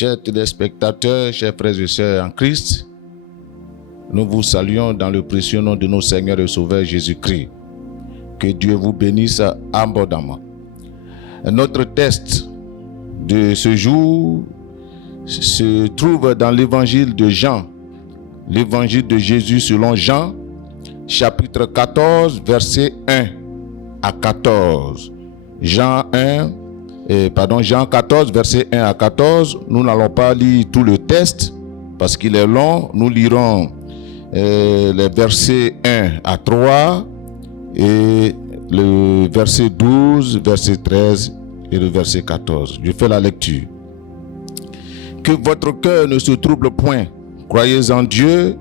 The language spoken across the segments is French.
Chers téléspectateurs, chers frères et sœurs en Christ, nous vous saluons dans le précieux nom de notre Seigneur et Sauveur Jésus-Christ. Que Dieu vous bénisse abondamment. Notre texte de ce jour se trouve dans l'évangile de Jean, l'évangile de Jésus selon Jean, chapitre 14, versets 1 à 14. Jean 14, versets 1 à 14. Nous n'allons pas lire tout le texte parce qu'il est long. Nous lirons les versets 1 à 3 et le verset 12, verset 13 et le verset 14. Je fais la lecture. Que votre cœur ne se trouble point. Croyez en Dieu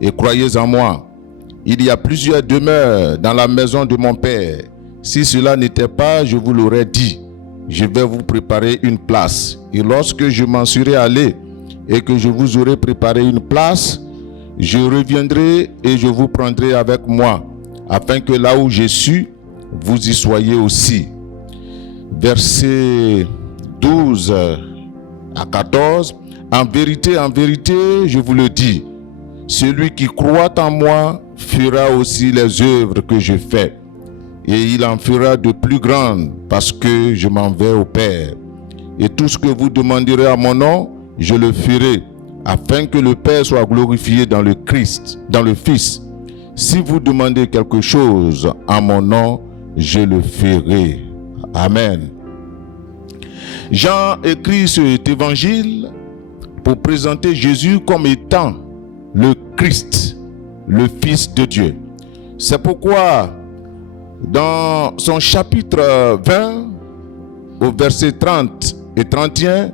et croyez en moi. Il y a plusieurs demeures dans la maison de mon Père. Si cela n'était pas, je vous l'aurais dit. Je vais vous préparer une place. Et lorsque je m'en serai allé et que je vous aurai préparé une place, je reviendrai et je vous prendrai avec moi, afin que là où je suis, vous y soyez aussi. Versets 12 à 14. En vérité, je vous le dis, celui qui croit en moi fera aussi les œuvres que je fais. Et il en fera de plus grandes parce que je m'en vais au Père. Et tout ce que vous demanderez à mon nom, je le ferai, afin que le Père soit glorifié dans le Christ, dans le Fils. Si vous demandez quelque chose en mon nom, je le ferai. Amen. Jean écrit cet évangile pour présenter Jésus comme étant le Christ, le Fils de Dieu. C'est pourquoi dans son chapitre 20, au verset 30 et 31,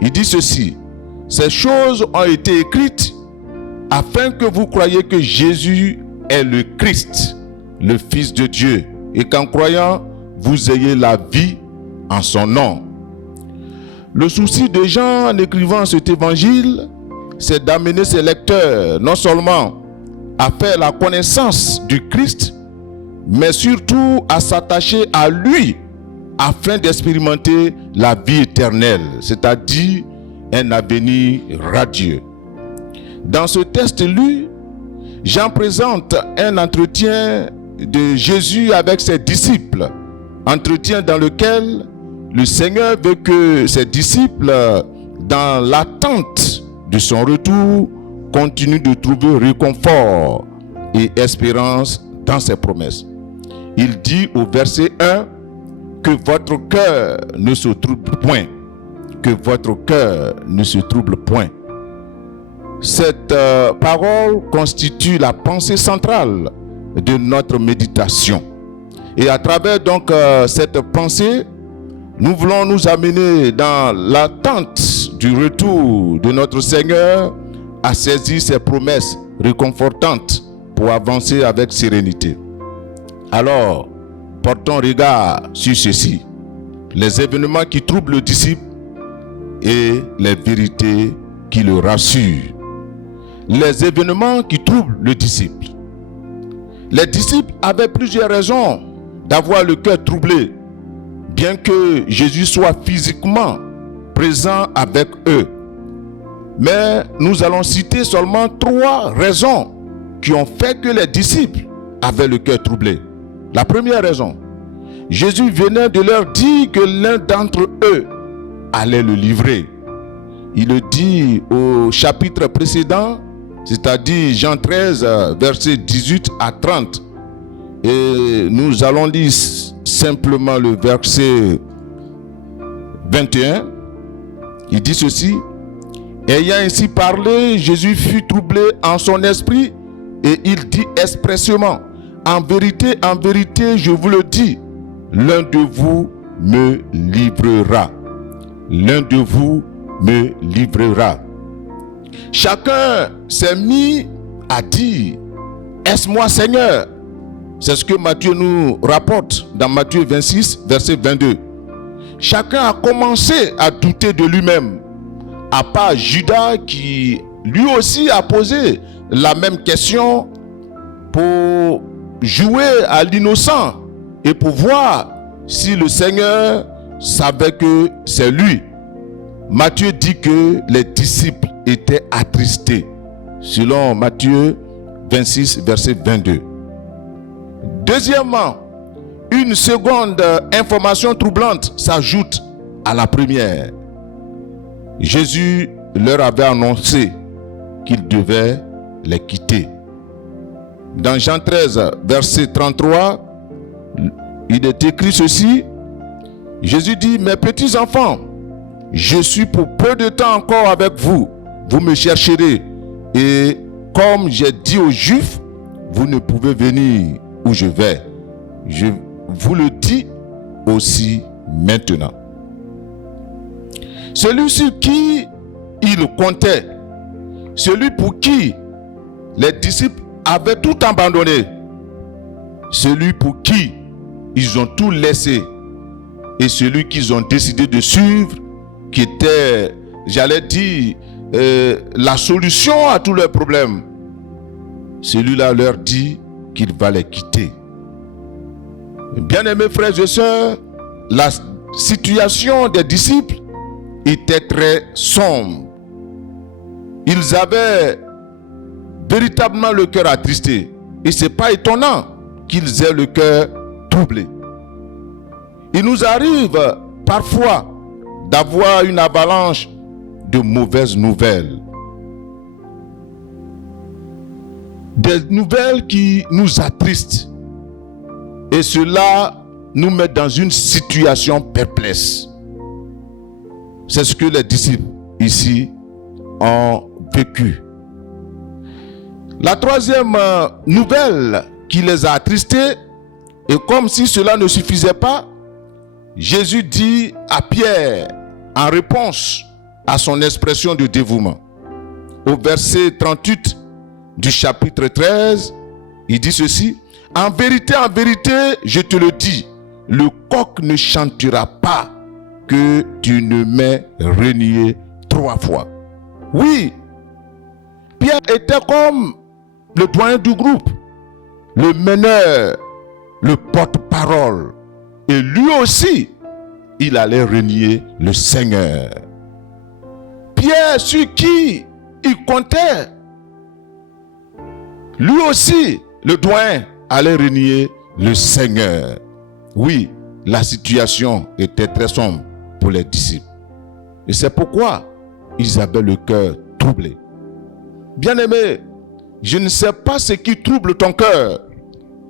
il dit ceci: ces choses ont été écrites afin que vous croyiez que Jésus est le Christ, le Fils de Dieu, et qu'en croyant, vous ayez la vie en son nom. Le souci de Jean en écrivant cet évangile, c'est d'amener ses lecteurs non seulement à faire la connaissance du Christ, mais surtout à s'attacher à lui afin d'expérimenter la vie éternelle, c'est-à-dire un avenir radieux. Dans ce texte lu, Jean présente un entretien de Jésus avec ses disciples, entretien dans lequel le Seigneur veut que ses disciples, dans l'attente de son retour, continuent de trouver réconfort et espérance dans ses promesses. Il dit au verset 1 que votre cœur ne se trouble point. Que votre cœur ne se trouble point. Cette parole constitue la pensée centrale de notre méditation. Et à travers donc cette pensée, nous voulons nous amener dans l'attente du retour de notre Seigneur à saisir ses promesses réconfortantes pour avancer avec sérénité. Alors, portons regard sur ceci: les événements qui troublent le disciple et les vérités qui le rassurent. Les événements qui troublent le disciple. Les disciples avaient plusieurs raisons d'avoir le cœur troublé, bien que Jésus soit physiquement présent avec eux. Mais nous allons citer seulement 3 raisons qui ont fait que les disciples avaient le cœur troublé. La première raison, Jésus venait de leur dire que l'un d'entre eux allait le livrer. Il le dit au chapitre précédent, c'est-à-dire Jean 13, versets 18 à 30. Et nous allons lire simplement le verset 21. Il dit ceci: ayant ainsi parlé, Jésus fut troublé en son esprit et il dit expressément: en vérité, je vous le dis, l'un de vous me livrera. L'un de vous me livrera. Chacun s'est mis à dire: est-ce moi, Seigneur? C'est ce que Matthieu nous rapporte dans Matthieu 26, verset 22. Chacun a commencé à douter de lui-même, à part Judas qui lui aussi a posé la même question pour jouer à l'innocent et pour voir si le Seigneur savait que c'est lui. Matthieu dit que les disciples étaient attristés, selon Matthieu 26, verset 22. Deuxièmement, une seconde information troublante s'ajoute à la première. Jésus leur avait annoncé qu'il devait les quitter. Dans Jean 13, verset 33, il est écrit ceci. Jésus dit: mes petits enfants, je suis pour peu de temps encore avec vous. Vous me chercherez. Et comme j'ai dit aux Juifs, vous ne pouvez venir où je vais. Je vous le dis aussi maintenant. Celui sur qui il comptait, celui pour qui les disciples avaient tout abandonné, celui pour qui ils ont tout laissé, et celui qu'ils ont décidé de suivre, qui était, j'allais dire, la solution à tous leurs problèmes, celui-là leur dit qu'il va les quitter. Bien-aimés frères et sœurs, la situation des disciples était très sombre. Ils avaient véritablement le cœur attristé. Et ce n'est pas étonnant qu'ils aient le cœur troublé. Il nous arrive parfois d'avoir une avalanche de mauvaises nouvelles. Des nouvelles qui nous attristent. Et cela nous met dans une situation perplexe. C'est ce que les disciples ici ont vécu. La troisième nouvelle qui les a attristés, et comme si cela ne suffisait pas, Jésus dit à Pierre, en réponse à son expression de dévouement, au verset 38 du chapitre 13, il dit ceci: en vérité, je te le dis, le coq ne chantera pas que tu ne m'aies renié 3 fois. Oui, Pierre était comme le doyen du groupe, le meneur, le porte-parole. Et lui aussi, il allait renier le Seigneur. Pierre, sur qui il comptait, lui aussi, le doyen, allait renier le Seigneur. Oui, la situation était très sombre pour les disciples. Et c'est pourquoi ils avaient le cœur troublé. Bien-aimé, je ne sais pas ce qui trouble ton cœur,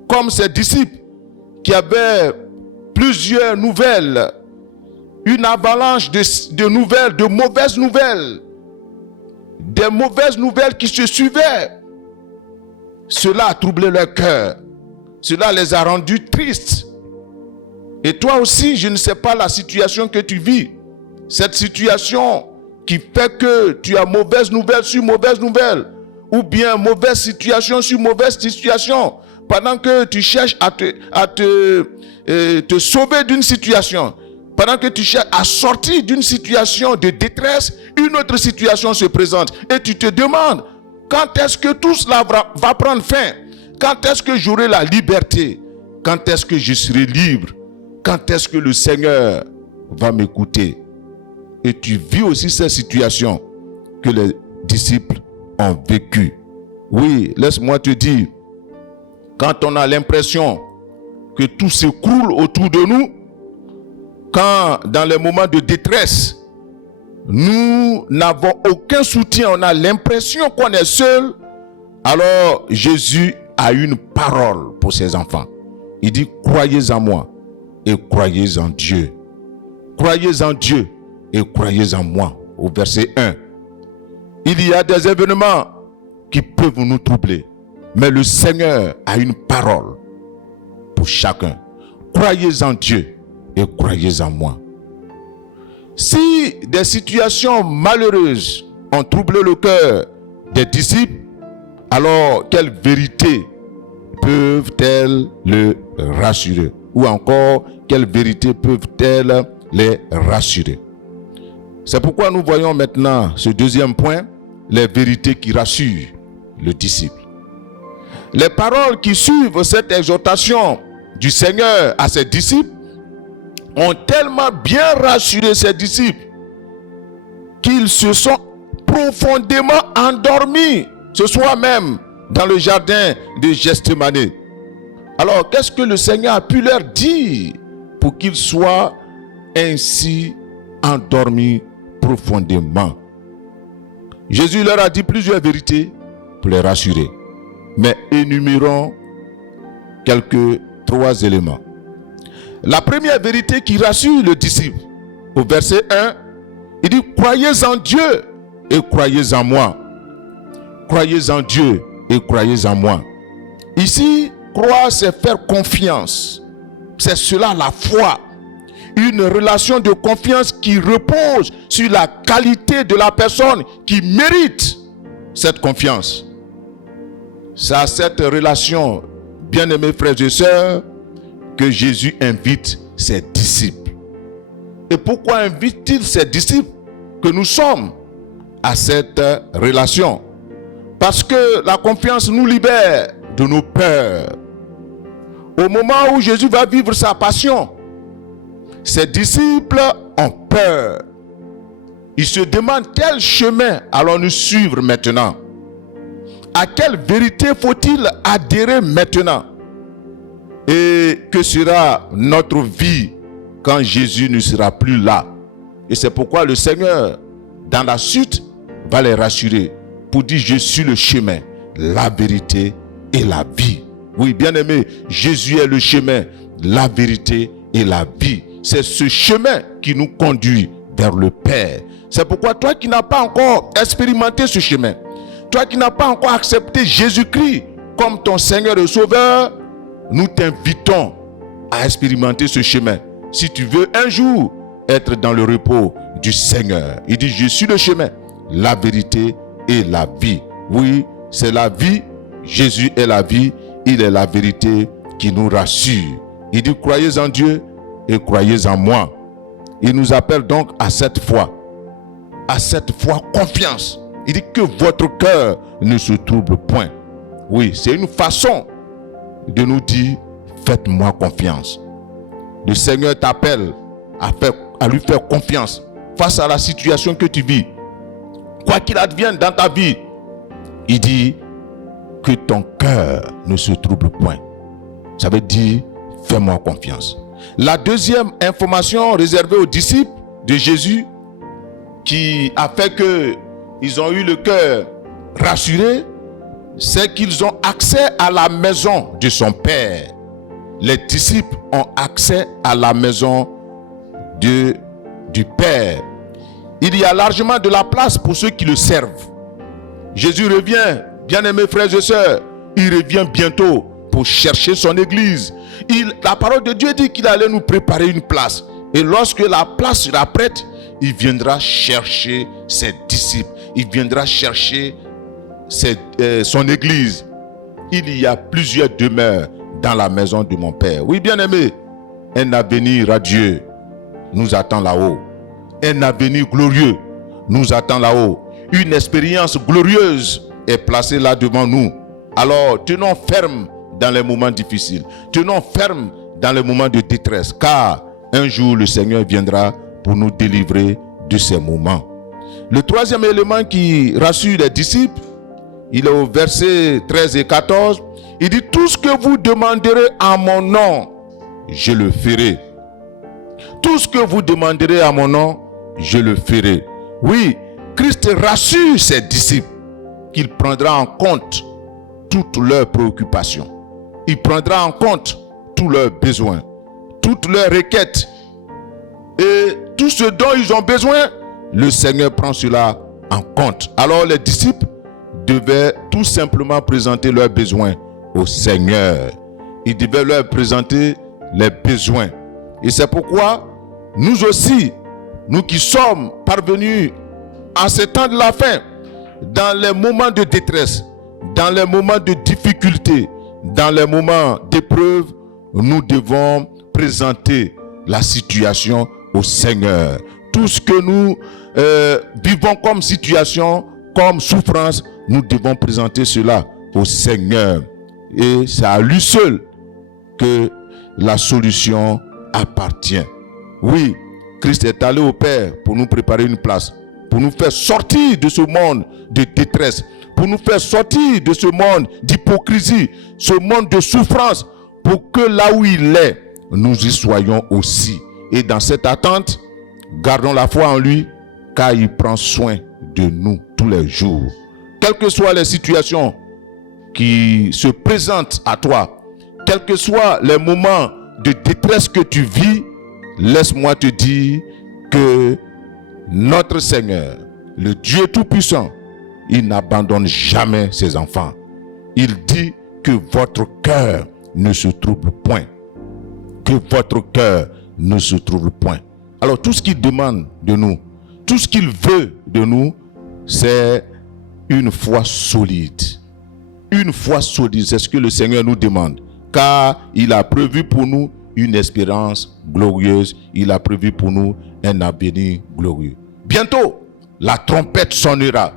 comme ces disciples qui avaient plusieurs nouvelles, une avalanche de nouvelles, de mauvaises nouvelles, des mauvaises nouvelles qui se suivaient. Cela a troublé leur cœur. Cela les a rendus tristes. Et toi aussi, je ne sais pas la situation que tu vis. Cette situation qui fait que tu as mauvaise nouvelle sur mauvaise nouvelle, ou bien mauvaise situation sur mauvaise situation, pendant que tu cherches à te sauver d'une situation, pendant que tu cherches à sortir d'une situation de détresse, une autre situation se présente. Et tu te demandes, quand est-ce que tout cela va prendre fin? Quand est-ce que j'aurai la liberté? Quand est-ce que je serai libre? Quand est-ce que le Seigneur va m'écouter? Et tu vis aussi cette situation que les disciples ont vécue. Oui, laisse-moi te dire, quand on a l'impression que tout s'écroule autour de nous, quand dans les moments de détresse, nous n'avons aucun soutien, on a l'impression qu'on est seul, alors Jésus a une parole pour ses enfants. Il dit: croyez en moi et croyez en Dieu. Croyez en Dieu et croyez en moi. Au verset 1. Il y a des événements qui peuvent nous troubler, mais le Seigneur a une parole pour chacun. Croyez en Dieu et croyez en moi. Si des situations malheureuses ont troublé le cœur des disciples, alors quelles vérités peuvent-elles le rassurer? Ou encore, quelles vérités peuvent-elles les rassurer? C'est pourquoi nous voyons maintenant ce deuxième point, les vérités qui rassurent le disciple. Les paroles qui suivent cette exhortation du Seigneur à ses disciples ont tellement bien rassuré ses disciples qu'ils se sont profondément endormis, ce soir même, dans le jardin de Gethsémani. Alors, qu'est-ce que le Seigneur a pu leur dire pour qu'ils soient ainsi endormis profondément? Jésus leur a dit plusieurs vérités pour les rassurer. Mais énumérons trois éléments. La première vérité qui rassure le disciple, au verset 1, il dit: croyez en Dieu et croyez en moi. Croyez en Dieu et croyez en moi. Ici, croire, c'est faire confiance. C'est cela la foi. Une relation de confiance qui repose sur la qualité de la personne qui mérite cette confiance. C'est à cette relation, bien-aimés frères et sœurs, que Jésus invite ses disciples. Et pourquoi invite-t-il ses disciples? Que nous sommes à cette relation. Parce que la confiance nous libère de nos peurs. Au moment où Jésus va vivre sa passion, ses disciples ont peur. Ils se demandent quel chemin allons-nous suivre maintenant? À quelle vérité faut-il adhérer maintenant? Et que sera notre vie quand Jésus ne sera plus là? Et c'est pourquoi le Seigneur, dans la suite, va les rassurer pour dire: je suis le chemin, la vérité et la vie. Oui, bien-aimé, Jésus est le chemin, la vérité et la vie. C'est ce chemin qui nous conduit vers le Père. C'est pourquoi toi qui n'as pas encore expérimenté ce chemin, toi qui n'as pas encore accepté Jésus-Christ comme ton Seigneur et Sauveur, nous t'invitons à expérimenter ce chemin. Si tu veux un jour être dans le repos du Seigneur. Il dit: je suis le chemin, la vérité et la vie. Oui, c'est la vie. Jésus est la vie. Il est la vérité qui nous rassure. Il dit: croyez en Dieu et croyez en moi. Il nous appelle donc à cette foi confiance. Il dit que votre cœur ne se trouble point. Oui, c'est une façon de nous dire: faites-moi confiance. Le Seigneur t'appelle à lui faire confiance face à la situation que tu vis. Quoi qu'il advienne dans ta vie, il dit que ton cœur ne se trouble point. Ça veut dire: fais-moi confiance. La deuxième information réservée aux disciples de Jésus, qui a fait qu'ils ont eu le cœur rassuré, c'est qu'ils ont accès à la maison de son Père. Les disciples ont accès à la maison du Père. Il y a largement de la place pour ceux qui le servent. Jésus revient, bien-aimés frères et sœurs, il revient bientôt pour chercher son église. La parole de Dieu dit qu'il allait nous préparer une place. Et lorsque la place sera prête, il viendra chercher ses disciples. Il viendra chercher son église. Il y a plusieurs demeures dans la maison de mon Père. Oui, bien-aimé, un avenir radieux nous attend là-haut. Un avenir glorieux nous attend là-haut. Une expérience glorieuse est placée là devant nous. Alors, tenons ferme dans les moments difficiles. Tenons ferme dans les moments de détresse, car un jour le Seigneur viendra pour nous délivrer de ces moments. Le troisième élément qui rassure les disciples, il est au verset 13 et 14. Il dit: tout ce que vous demanderez en mon nom, je le ferai. Tout ce que vous demanderez en mon nom, je le ferai. Oui, Christ rassure ses disciples qu'il prendra en compte toutes leurs préoccupations. Il prendra en compte tous leurs besoins, toutes leurs requêtes. Et tout ce dont ils ont besoin, le Seigneur prend cela en compte. Alors les disciples devaient tout simplement présenter leurs besoins au Seigneur. Ils devaient leur présenter les besoins. Et c'est pourquoi nous aussi, nous qui sommes parvenus en ces temps de la fin, dans les moments de détresse, dans les moments de difficulté, dans les moments d'épreuve, nous devons présenter la situation au Seigneur. Tout ce que nous vivons comme situation, comme souffrance, nous devons présenter cela au Seigneur. Et c'est à lui seul que la solution appartient. Oui, Christ est allé au Père pour nous préparer une place. pour nous faire sortir de ce monde de détresse, pour nous faire sortir de ce monde d'hypocrisie, ce monde de souffrance, pour que là où il est, nous y soyons aussi. Et dans cette attente, gardons la foi en lui, car il prend soin de nous tous les jours. Quelles que soient les situations qui se présentent à toi, quels que soient les moments de détresse que tu vis, laisse-moi te dire que notre Seigneur, le Dieu Tout-Puissant, il n'abandonne jamais ses enfants. Il dit que votre cœur ne se trouble point. Que votre cœur ne se trouble point. Alors tout ce qu'il demande de nous, tout ce qu'il veut de nous, c'est une foi solide. Une foi solide, c'est ce que le Seigneur nous demande. Car il a prévu pour nous une espérance glorieuse. Il a prévu pour nous un avenir glorieux. Bientôt, la trompette sonnera.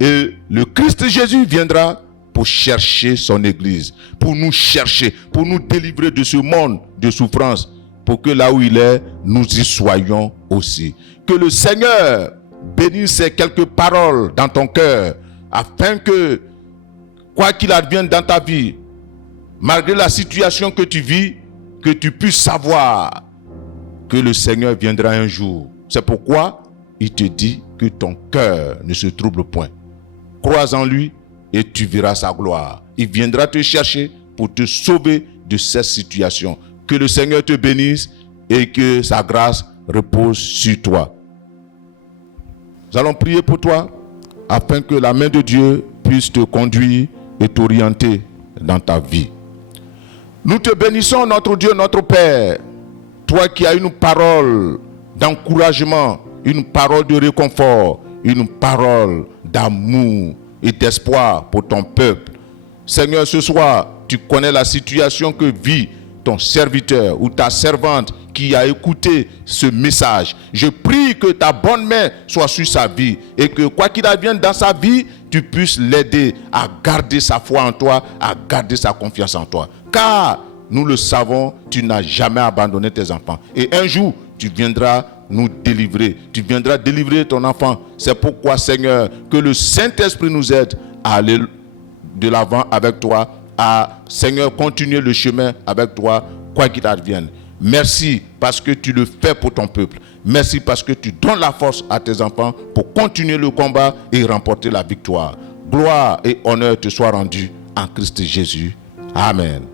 Et le Christ Jésus viendra pour chercher son église. Pour nous chercher, pour nous délivrer de ce monde de souffrance. Pour que là où il est, nous y soyons aussi. Que le Seigneur bénisse ces quelques paroles dans ton cœur. Afin que, quoi qu'il advienne dans ta vie, malgré la situation que tu vis, que tu puisses savoir que le Seigneur viendra un jour. C'est pourquoi il te dit que ton cœur ne se trouble point. Crois en lui et tu verras sa gloire. Il viendra te chercher pour te sauver de cette situation. Que le Seigneur te bénisse et que sa grâce repose sur toi. Nous allons prier pour toi afin que la main de Dieu puisse te conduire et t'orienter dans ta vie. Nous te bénissons, notre Dieu, notre Père. Toi qui as une parole d'encouragement, une parole de réconfort, une parole d'amour et d'espoir pour ton peuple. Seigneur, ce soir, tu connais la situation que vit ton serviteur ou ta servante qui a écouté ce message. Je prie que ta bonne main soit sur sa vie et que quoi qu'il advienne dans sa vie, tu puisses l'aider à garder sa foi en toi, à garder sa confiance en toi. Car, nous le savons, tu n'as jamais abandonné tes enfants. Et un jour, tu viendras nous délivrer. Tu viendras délivrer ton enfant. C'est pourquoi, Seigneur, que le Saint-Esprit nous aide à aller de l'avant avec toi, à, Seigneur, continuer le chemin avec toi, quoi qu'il advienne. Merci parce que tu le fais pour ton peuple. Merci parce que tu donnes la force à tes enfants pour continuer le combat et remporter la victoire. Gloire et honneur te soient rendus en Christ Jésus. Amen.